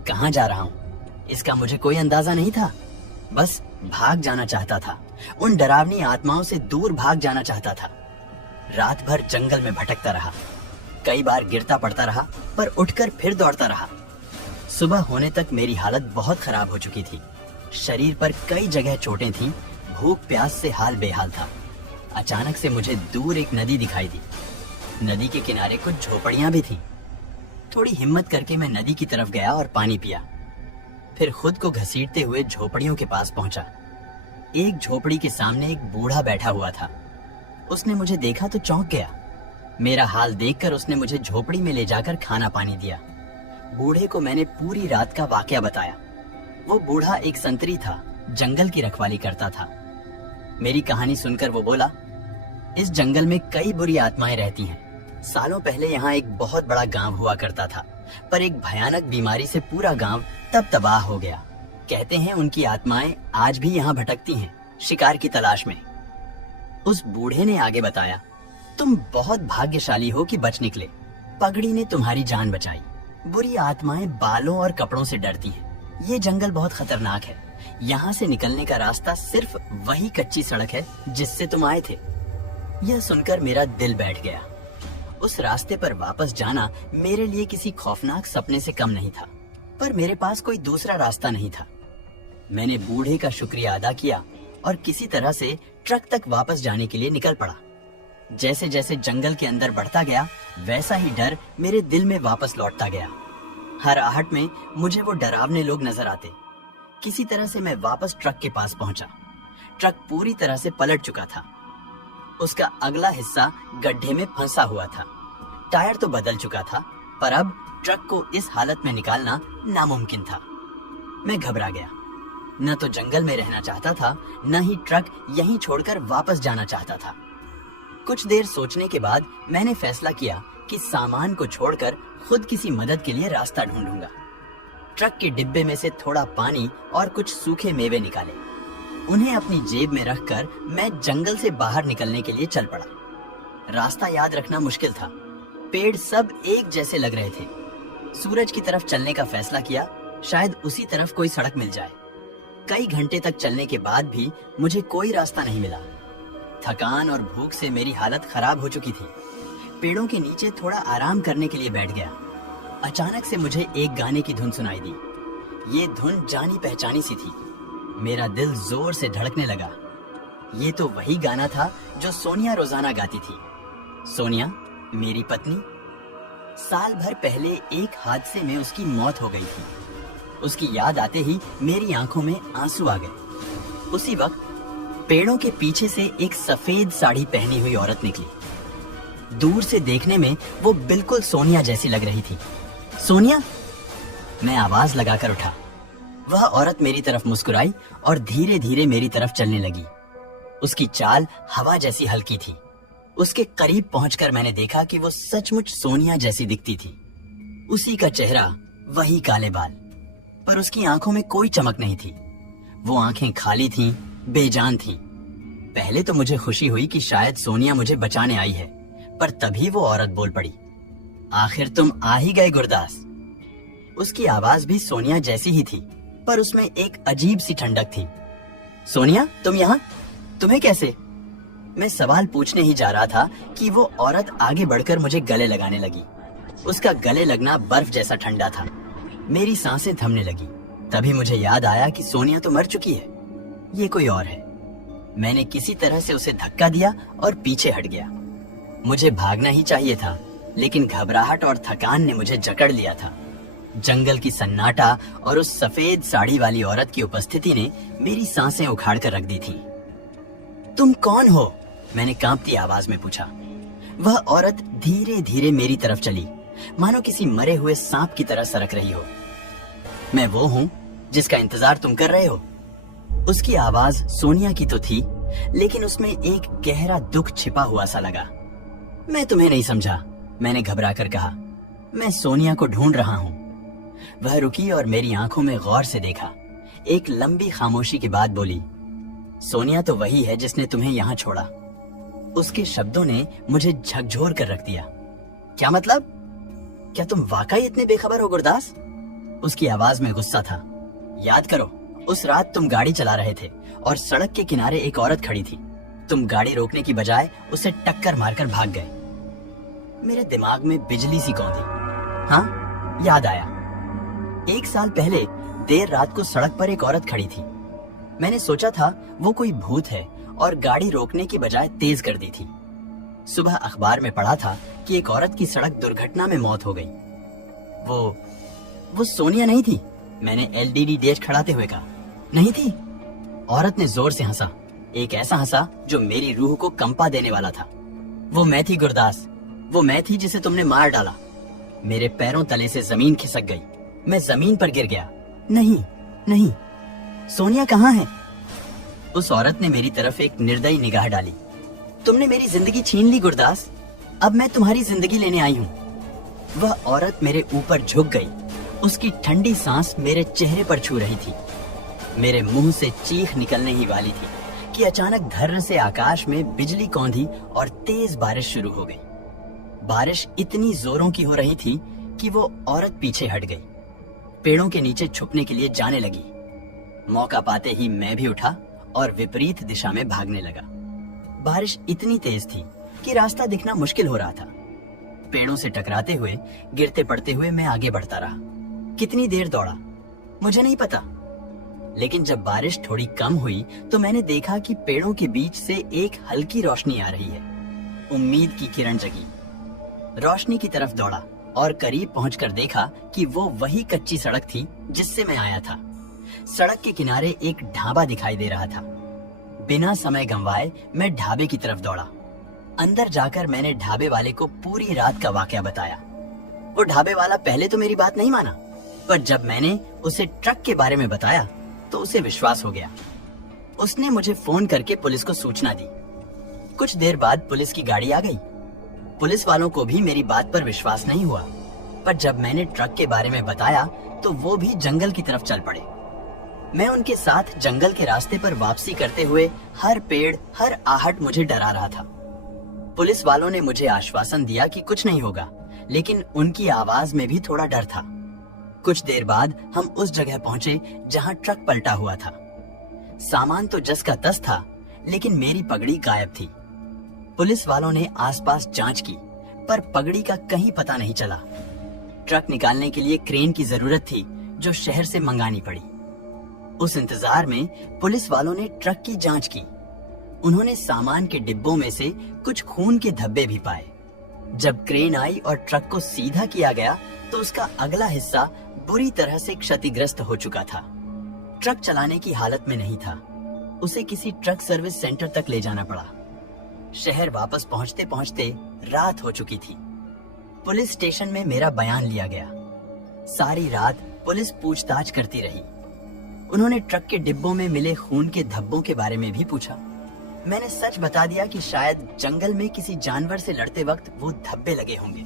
कहाँ जा रहा हूँ इसका मुझे कोई अंदाजा नहीं था। बस भाग जाना चाहता था, उन डरावनी आत्माओं से दूर भाग जाना चाहता था। रात भर जंगल में भटकता रहा। कई बार गिरता पड़ता रहा, पर उठकर फिर दौड़ता रहा। सुबह होने तक मेरी हालत बहुत खराब हो चुकी थी। शरीर पर कई जगह चोटें थीं। भूख प्यास से हाल बेहाल था। अचानक से मुझे दूर एक नदी दिखाई दी। नदी के किनारे कुछ झोपड़ियां भी थीं। थोड़ी हिम्मत करके मैं नदी की तरफ गया और पानी पिया। फिर खुद को घसीटते हुए झोपड़ियों के पास पहुंचा। एक झोपड़ी के सामने एक बूढ़ा बैठा हुआ था। उसने मुझे देखा तो चौंक गया। मेरा हाल देखकर उसने मुझे झोपड़ी में ले जाकर खाना पानी दिया। बूढ़े को मैंने पूरी रात का वाकया बताया। वो बूढ़ा एक संतरी था, जंगल की रखवाली करता था। मेरी कहानी सुनकर वो बोला, इस जंगल में कई बुरी आत्माएं रहती हैं। सालों पहले यहाँ एक बहुत बड़ा गांव हुआ करता था, पर एक भयानक बीमारी से पूरा गांव तब तबाह हो गया। कहते हैं उनकी आत्माएं आज भी यहाँ भटकती हैं, शिकार की तलाश में। उस बूढ़े ने आगे बताया, तुम बहुत भाग्यशाली हो कि बच निकले। पगड़ी ने तुम्हारी जान बचाई। बुरी आत्माएं बालों और कपड़ों से डरती हैं। ये जंगल बहुत खतरनाक है। यहाँ से निकलने का रास्ता सिर्फ वही कच्ची सड़क है जिससे तुम आए थे। यह सुनकर मेरा दिल बैठ गया। उस रास्ते पर वापस जाना मेरे लिए किसी खौफनाक सपने से कम नहीं था, पर मेरे पास कोई दूसरा रास्ता नहीं था। मैंने बूढ़े का शुक्रिया अदा किया और किसी तरह से ट्रक तक वापस जाने के लिए निकल पड़ा। जैसे जैसे जंगल के अंदर बढ़ता गया, वैसा ही डर मेरे दिल में वापस लौटता गया। हर आहट में मुझे वो डरावने लोग नजर आते। किसी तरह से मैं वापस ट्रक के पास पहुंचा। ट्रक पूरी तरह से पलट चुका था। उसका अगला हिस्सा गड्ढे में फंसा हुआ था। टायर तो बदल चुका था, पर अब ट्रक को इस हालत में निकालना नामुमकिन था। मैं घबरा गया। न तो जंगल में रहना चाहता था, न ही ट्रक यहीं छोड़कर वापस जाना चाहता था। कुछ देर सोचने के बाद मैंने फैसला किया कि सामान को छोड़कर खुद किसी मदद के लिए रास्ता ढूंढूंगा। ट्रक के डिब्बे में से थोड़ा पानी और कुछ सूखे मेवे निकाले। उन्हें अपनी जेब में रखकर मैं जंगल से बाहर निकलने के लिए चल पड़ा। रास्ता याद रखना मुश्किल था। पेड़ सब एक जैसे लग रहे थे। सूरज की तरफ चलने का फैसला किया, शायद उसी तरफ कोई सड़क मिल जाए। कई घंटे तक चलने के बाद भी मुझे कोई रास्ता नहीं मिला। थकान और भूख से मेरी हालत खराब हो चुकी थी। पेड़ों के नीचे थोड़ा आराम करने के लिए बैठ गया। अचानक से मुझे एक गाने की धुन सुनाई दी। ये धुन जानी पहचानी सी थी। मेरा दिल जोर से धड़कने लगा। ये तो वही गाना था जो सोनिया रोजाना गाती थी। सोनिया, मेरी पत्नी। साल भर पहले एक हादसे में उसकी मौत हो गई थी। उसकी याद आते ही मेरी आंखों में आंसू आ गए। उसी वक्त पेड़ों के पीछे से एक सफेद साड़ी पहनी हुई औरत निकली। दूर से देखने में वो बिल्कुल सोनिया जैसी लग रही थी। सोनिया! मैं आवाज लगाकर उठा। वह औरत मेरी तरफ मुस्कुराई और धीरे धीरे मेरी तरफ चलने लगी। उसकी चाल हवा जैसी हल्की थी। उसके करीब पहुंचकर मैंने देखा कि वो सचमुच सोनिया जैसी दिखती थी। उसी का चेहरा, वही काले बाल, पर उसकी आंखों में कोई चमक नहीं थी। वो आंखें खाली थीं, बेजान थीं। पहले तो मुझे खुशी हुई कि शायद सोनिया मुझे बचाने आई है, पर तभी वो औरत बोल पड़ी, आखिर तुम आ ही गए गुरदास। उसकी आवाज भी सोनिया जैसी ही थी, पर उसमें एक अजीब सी ठंडक थी। सोनिया, तुम यहाँ? तुम्हें कैसे? मैं सवाल पूछने ही जा रहा था कि वो औरत आगे बढ़कर मुझे गले लगाने लगी। उसका गले लगना बर्फ जैसा ठंडा था। मेरी सांसें थमने लगी। तभी मुझे याद आया कि सोनिया तो मर चुकी है, ये कोई और है। मैंने किसी तरह से उसे धक्का दिया और पीछे हट गया। मुझे भागना ही चाहिए था, लेकिन घबराहट और थकान ने मुझे जकड़ लिया था। जंगल की सन्नाटा और उस सफेद साड़ी वाली औरत की उपस्थिति ने मेरी सांसें उखाड़ कर रख दी थी। तुम कौन हो? मैंने कांपती आवाज में पूछा। वह औरत धीरे धीरे मेरी तरफ चली, मानो किसी मरे हुए सांप की तरह सरक रही हो। मैं वो हूँ जिसका इंतजार तुम कर रहे हो। उसकी आवाज सोनिया की तो थी, लेकिन उसमें एक गहरा दुख छिपा हुआ सा लगा। मैं तुम्हें नहीं समझा, मैंने घबरा कर कहा। मैं सोनिया को ढूंढ रहा हूँ। वह रुकी और मेरी आंखों में गौर से देखा। एक लंबी खामोशी के बाद बोली, सोनिया तो वही है जिसने तुम्हें यहाँ छोड़ा। उसके शब्दों ने मुझे झकझोर कर रख दिया। क्या मतलब? क्या तुम वाकई इतने बेखबर हो गुरदास? उसकी आवाज में गुस्सा था। याद करो, उस रात तुम गाड़ी चला रहे थे और सड़क के किनारे एक औरत खड़ी थी। तुम गाड़ी रोकने की बजाय उसे टक्कर मारकर भाग गए। मेरे दिमाग में बिजली सी कौंधी। हाँ, याद आया। 1 साल पहले देर रात को सड़क पर एक औरत खड़ी थी। मैंने सोचा था वो कोई भूत है और गाड़ी रोकने की बजाय तेज कर दी थी। सुबह अखबार में पढ़ा था कि एक औरत की सड़क दुर्घटना में मौत हो गई। वो सोनिया नहीं थी? मैंने एलईडी डैश खड़ाते हुए कहा। नहीं थी। औरत ने जोर से हंसा, एक ऐसा हंसा जो मेरी रूह को कंपा देने वाला था। वो मैं थी गुरदास, वो मैं थी जिसे तुमने मार डाला। मेरे पैरों तले से जमीन खिसक गई। मैं जमीन पर गिर गया। नहीं, सोनिया कहाँ है? उस औरत ने मेरी तरफ एक निर्दयी निगाह डाली। तुमने मेरी जिंदगी छीन ली गुरदास, अब मैं तुम्हारी जिंदगी लेने आई हूँ। वह औरत मेरे ऊपर झुक गई। उसकी ठंडी सांस मेरे चेहरे पर छू रही थी। मेरे मुंह से चीख निकलने ही वाली थी कि अचानक धर्र से आकाश में बिजली कौंधी और तेज बारिश शुरू हो गई। बारिश इतनी जोरों की हो रही थी कि वो औरत पीछे हट गई, पेड़ों के नीचे छुपने के लिए जाने लगी। मौका पाते ही मैं भी उठा और विपरीत दिशा में भागने लगा। बारिश इतनी तेज थी कि रास्ता दिखना मुश्किल हो रहा था। पेड़ों से टकराते हुए, गिरते पड़ते हुए मैं आगे बढ़ता रहा। कितनी देर दौड़ा मुझे नहीं पता, लेकिन जब बारिश थोड़ी कम हुई तो मैंने देखा कि पेड़ों के बीच से एक हल्की रोशनी आ रही है। उम्मीद की किरण जगी। रोशनी की तरफ दौड़ा और करीब पहुंचकर देखा कि वो वही कच्ची सड़क थी जिससे मैं आया था। सड़क के किनारे एक ढाबा दिखाई दे रहा था। बिना समय गंवाए मैं ढाबे की तरफ दौड़ा। अंदर जाकर मैंने ढाबे वाले को पूरी रात का वाकया बताया। वो ढाबे वाला पहले तो मेरी बात नहीं माना, पर जब मैंने उसे ट्रक के बारे में बताया तो उसे विश्वास हो गया। उसने मुझे फोन करके पुलिस को सूचना दी। कुछ देर बाद पुलिस की गाड़ी आ गई। पुलिस वालों को भी मेरी बात पर विश्वास नहीं हुआ, पर जब मैंने ट्रक के बारे में बताया तो वो भी जंगल की तरफ चल पड़े। मैं उनके साथ जंगल के रास्ते पर वापसी करते हुए हर पेड़, हर आहट मुझे डरा रहा था। पुलिस वालों ने मुझे आश्वासन दिया कि कुछ नहीं होगा, लेकिन उनकी आवाज में भी थोड़ा डर था। कुछ देर बाद हम उस जगह पहुंचे जहां ट्रक पलटा हुआ था। सामान तो जस का तस था, लेकिन मेरी पगड़ी गायब थी। पुलिस वालों ने आसपास जांच की, पर पगड़ी का कहीं पता नहीं चला। ट्रक निकालने के लिए क्रेन की जरूरत थी, जो शहर से मंगानी पड़ी। उस इंतजार में पुलिस वालों ने ट्रक की जांच की। उन्होंने सामान के डिब्बों में से कुछ खून के धब्बे भी पाए। जब क्रेन आई और ट्रक को सीधा किया गया तो उसका अगला हिस्सा बुरी तरह से क्षतिग्रस्त हो चुका था। ट्रक चलाने की हालत में नहीं था। उसे किसी ट्रक सर्विस सेंटर तक ले जाना पड़ा। शहर वापस पहुंचते पहुंचते रात हो चुकी थी। पुलिस स्टेशन में मेरा बयान लिया गया। सारी रात पुलिस पूछताछ करती रही। उन्होंने ट्रक के डिब्बों में मिले खून के धब्बों के बारे में भी पूछा। मैंने सच बता दिया कि शायद जंगल में किसी जानवर से लड़ते वक्त वो धब्बे लगे होंगे।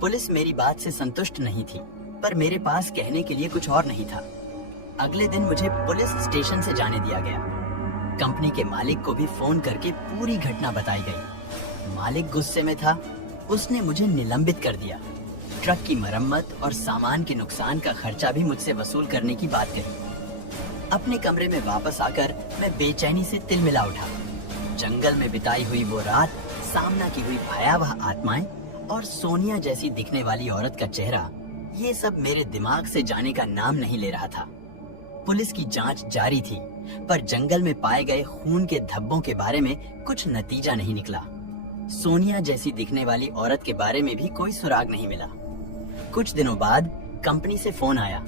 पुलिस मेरी बात से संतुष्ट नहीं थी, पर मेरे पास कहने के लिए कुछ और नहीं था। अगले दिन मुझे पुलिस स्टेशन से जाने दिया गया। कंपनी के मालिक को भी फोन करके पूरी घटना बताई गई। मालिक गुस्से में था। उसने मुझे निलंबित कर दिया। ट्रक की मरम्मत और सामान के नुकसान का खर्चा भी मुझसे वसूल करने की बात कही। अपने कमरे में वापस आकर मैं बेचैनी से तिलमिला उठा। जंगल में बिताई हुई वो रात, सामना की हुई भयावह आत्माएं और सोनिया जैसी दिखने वाली औरत का चेहरा, ये सब मेरे दिमाग से जाने का नाम नहीं ले रहा था। पुलिस की जांच जारी थी, पर जंगल में पाए गए खून के धब्बों के बारे में कुछ नतीजा नहीं निकला। सोनिया जैसी दिखने वाली औरत के बारे में भी कोई सुराग नहीं मिला। कुछ दिनों बाद कंपनी से फोन आया।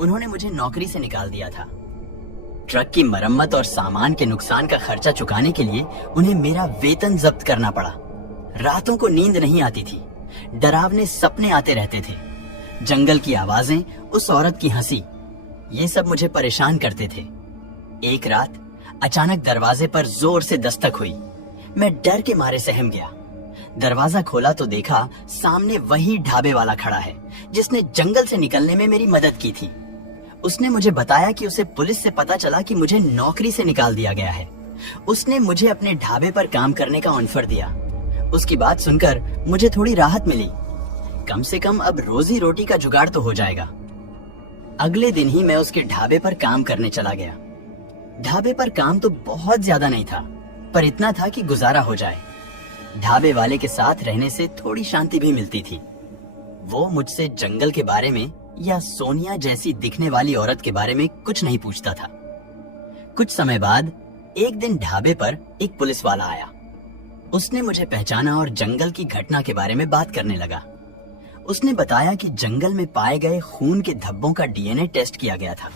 उन्होंने मुझे नौकरी से निकाल दिया था। ट्रक की मरम्मत और सामान के नुकसान का खर्चा चुकाने के लिए उन्हें मेरा वेतन जब्त करना पड़ा। रातों को नींद नहीं आती थी। डरावने सपने आते रहते थे। जंगल की आवाजें, उस औरत की हंसी, ये सब मुझे परेशान करते थे। एक रात अचानक दरवाजे पर जोर से दस्तक हुई। मैं डर के मारे सहम गया। दरवाजा खोला तो देखा सामने वही ढाबे वाला खड़ा है जिसने जंगल से निकलने में मेरी मदद की थी। उसने मुझे बताया कि उसे पुलिस से पता चला कि मुझे नौकरी से निकाल दिया गया है। उसने मुझे अपने ढाबे पर काम करने का ऑफर दिया। उसकी बात सुनकर मुझे थोड़ी राहत मिली। कम से कम अब रोजी रोटी का जुगाड़ तो हो जाएगा। अगले दिन ही मैं उसके ढाबे पर काम करने चला गया। ढाबे पर काम तो बहुत ज्यादा नहीं था, पर इतना था कि गुजारा हो जाए। ढाबे वाले के साथ रहने से थोड़ी शांति भी मिलती थी। वो मुझसे जंगल के बारे में या सोनिया जैसी दिखने वाली औरत के बारे में कुछ नहीं पूछता था। कुछ समय बाद एक दिन ढाबे पर एक पुलिस वाला आया। उसने मुझे पहचाना और जंगल की घटना के बारे में बात करने लगा। उसने बताया कि जंगल में पाए गए खून के धब्बों का डीएनए टेस्ट किया गया था।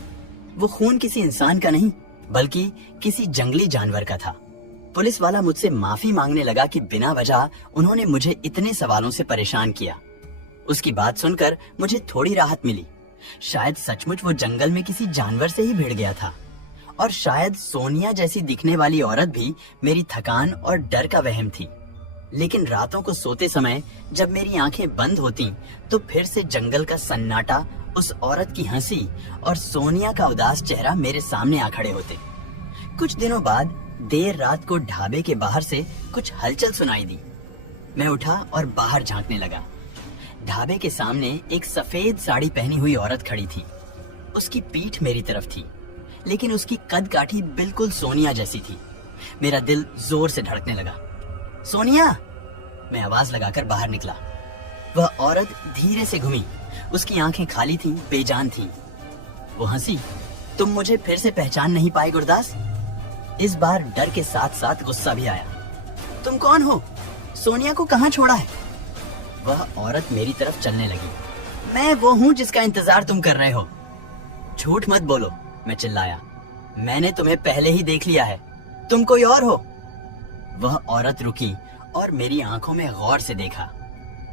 वो खून किसी इंसान का नहीं, बल्कि किसी जंगली जानवर का था। पुलिस वाला मुझसे माफी मांगने लगा कि बिना वजह उन्होंने मुझे इतने सवालों से परेशान किया। उसकी बात सुनकर मुझे थोड़ी राहत मिली। शायद सचमुच वो जंगल में किसी जानवर से ही भिड़ गया था, और शायद सोनिया जैसी दिखने वाली औरत भी मेरी थकान और डर का वहम थी। लेकिन रातों को सोते समय जब मेरी आंखें बंद होती तो फिर से जंगल का सन्नाटा, उस औरत की हंसी और सोनिया का उदास चेहरा मेरे सामने आ खड़े होते। कुछ दिनों बाद देर रात को ढाबे के बाहर से कुछ हलचल सुनाई दी। मैं उठा और बाहर झांकने लगा। ढाबे के सामने एक सफेद साड़ी पहनी हुई औरत खड़ी थी। उसकी पीठ मेरी तरफ थी। लेकिन उसकी कद काठी बिल्कुल सोनिया जैसी थी। मेरा दिल जोर से धड़कने लगा। सोनिया, मैं आवाज लगाकर बाहर निकला। वह औरत धीरे से घूमी। उसकी आंखें खाली थीं, बेजान थीं। वो हंसी। तुम मुझे फिर से पहचान नहीं पाए गुरदास? इस बार डर के साथ साथ गुस्सा भी आया। तुम कौन हो? सोनिया को कहाँ छोड़ा है? वह औरत मेरी तरफ चलने लगी। मैं वो हूँ जिसका इंतजार तुम कर रहे हो। झूठ मत बोलो, मैं चिल्लाया। मैंने तुम्हें पहले ही देख लिया है। तुम कोई और हो। वह औरत रुकी और मेरी आंखों में गौर से देखा।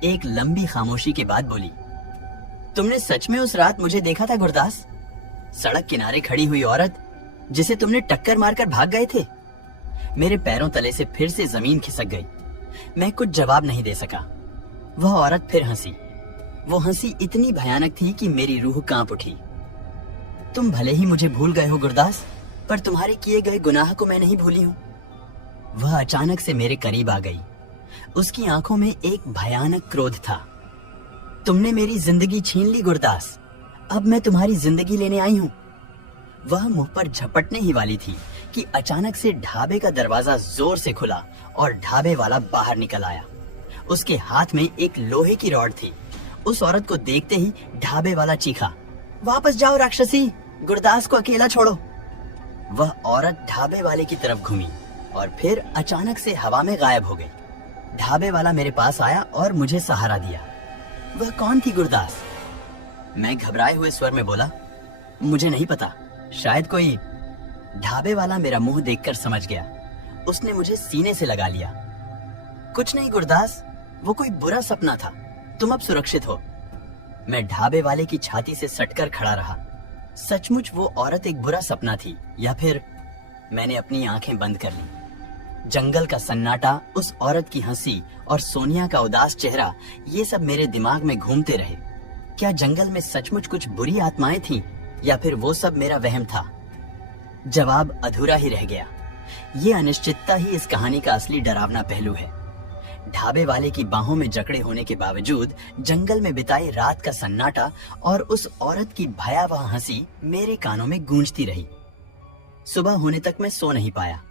एक लंबी खामोशी के बाद बोली, तुमने सच में उस रात मुझे देखा था गुरदास? सड़क किनारे खड़ी हुई औरत जिसे तुमने टक्कर मारकर भाग गए थे। मेरे पैरों तले से फिर से जमीन खिसक गई। मैं कुछ जवाब नहीं दे सका। वह औरत फिर हंसी। वो हंसी इतनी भयानक थी कि मेरी रूह कांप उठी। तुम भले ही मुझे भूल गए हो गुरदास, पर तुम्हारे किए गए गुनाह को मैं नहीं भूली हूँ। वह अचानक से मेरे करीब आ गई। उसकी आंखों में एक भयानक क्रोध था। तुमने मेरी जिंदगी छीन ली गुरदास। अब मैं तुम्हारी जिंदगी लेने आई हूँ। वह मुंह पर झपटने ही वाली थी कि अचानक से ढाबे का दरवाजा जोर से खुला और ढाबे वाला बाहर निकल आया। उसके हाथ में एक लोहे की रॉड थी। उस औरत को देखते ही ढाबे वाला चीखा, वापस जाओ राक्षसी, गुरदास को अकेला छोड़ो। वह औरत ढाबे वाले की तरफ घूमी और फिर अचानक से हवा में गायब हो गई। ढाबे वाला मेरे पास आया और मुझे सहारा दिया। वह कौन थी गुरदास? मैं घबराए हुए स्वर में बोला, मुझे नहीं पता, शायद कोई। ढाबे वाला मेरा मुंह देखकर समझ गया। उसने मुझे सीने से लगा लिया। कुछ नहीं गुरदास, वो कोई बुरा सपना था। तुम अब सुरक्षित हो। मैं ढाबे वाले की छाती से सटकर खड़ा रहा। सचमुच वो औरत एक बुरा सपना थी, या फिर मैंने अपनी आंखें बंद कर ली। जंगल का सन्नाटा, उस औरत की हंसी और सोनिया का उदास चेहरा, ये सब मेरे दिमाग में घूमते रहे। क्या जंगल में सचमुच कुछ बुरी आत्माएं थीं, या फिर वो सब मेरा वहम था? जवाब अधूरा ही रह गया। ये अनिश्चितता ही इस कहानी का असली डरावना पहलू है। ढाबे वाले की बाहों में जकड़े होने के बावजूद जंगल में बिताई रात का सन्नाटा और उस औरत की भयावह हंसी मेरे कानों में गूंजती रही। सुबह होने तक मैं सो नहीं पाया।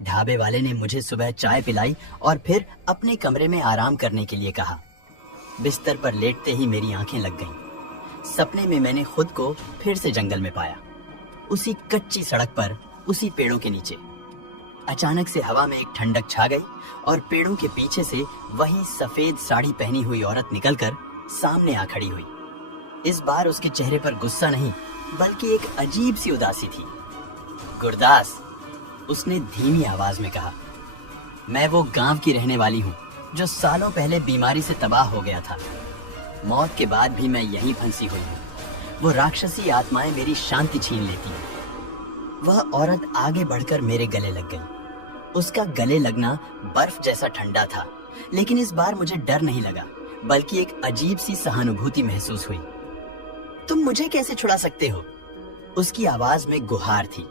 ढाबे वाले ने मुझे सुबह चाय पिलाई और फिर अपने कमरे में आराम करने के लिए कहा। बिस्तर पर लेटते ही मेरी आंखें लग गईं। सपने में मैंने खुद को फिर से जंगल में पाया, उसी कच्ची सड़क पर, उसी पेड़ों के नीचे। अचानक से हवा में एक ठंडक छा गई और पेड़ों के पीछे से वही सफेद साड़ी पहनी हुई औरत निकलकर सामने आ खड़ी हुई। इस बार उसके चेहरे पर गुस्सा नहीं, बल्कि एक अजीब सी उदासी थी। गुरदास, उसने धीमी आवाज में कहा, मैं वो गांव की रहने वाली हूँ जो सालों पहले बीमारी से तबाह हो गया था। मौत के बाद भी मैं यहीं फंसी हुई हूँ। वो राक्षसी आत्माएं मेरी शांति छीन लेती हैं। वह औरत आगे बढ़कर मेरे गले लग गई। उसका गले लगना बर्फ जैसा ठंडा था, लेकिन इस बार मुझे डर नहीं लगा, बल्कि एक अजीब सी सहानुभूति महसूस हुई। तुम मुझे कैसे छुड़ा सकते हो? उसकी आवाज में गुहार थी।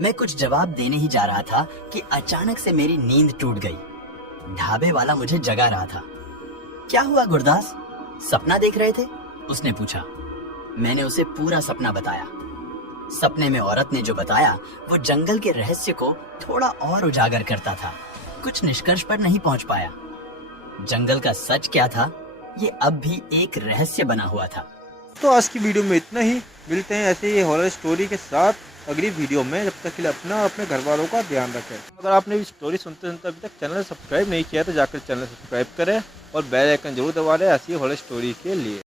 मैं कुछ जवाब देने ही जा रहा था कि अचानक से मेरी नींद टूट गई। ढाबे वाला मुझे जगा रहा था। क्या हुआ गुरदास, सपना देख रहे थे? उसने पूछा। मैंने उसे पूरा सपना बताया। सपने में औरत ने जो बताया वो जंगल के रहस्य को थोड़ा और उजागर करता था। कुछ निष्कर्ष पर नहीं पहुंच पाया। जंगल का सच क्या था, ये अब भी एक रहस्य बना हुआ था। तो आज की वीडियो में इतना ही। मिलते हैं ऐसे ही हॉरर स्टोरी के साथ अगली वीडियो में। जब तक के लिए अपना और अपने घर वालों का ध्यान रखें। अगर आपने भी स्टोरी सुनते सुनते अभी तक चैनल सब्सक्राइब नहीं किया तो जाकर चैनल सब्सक्राइब करें और बेल आइकन जरूर दबा लें ऐसी हॉरर स्टोरी के लिए।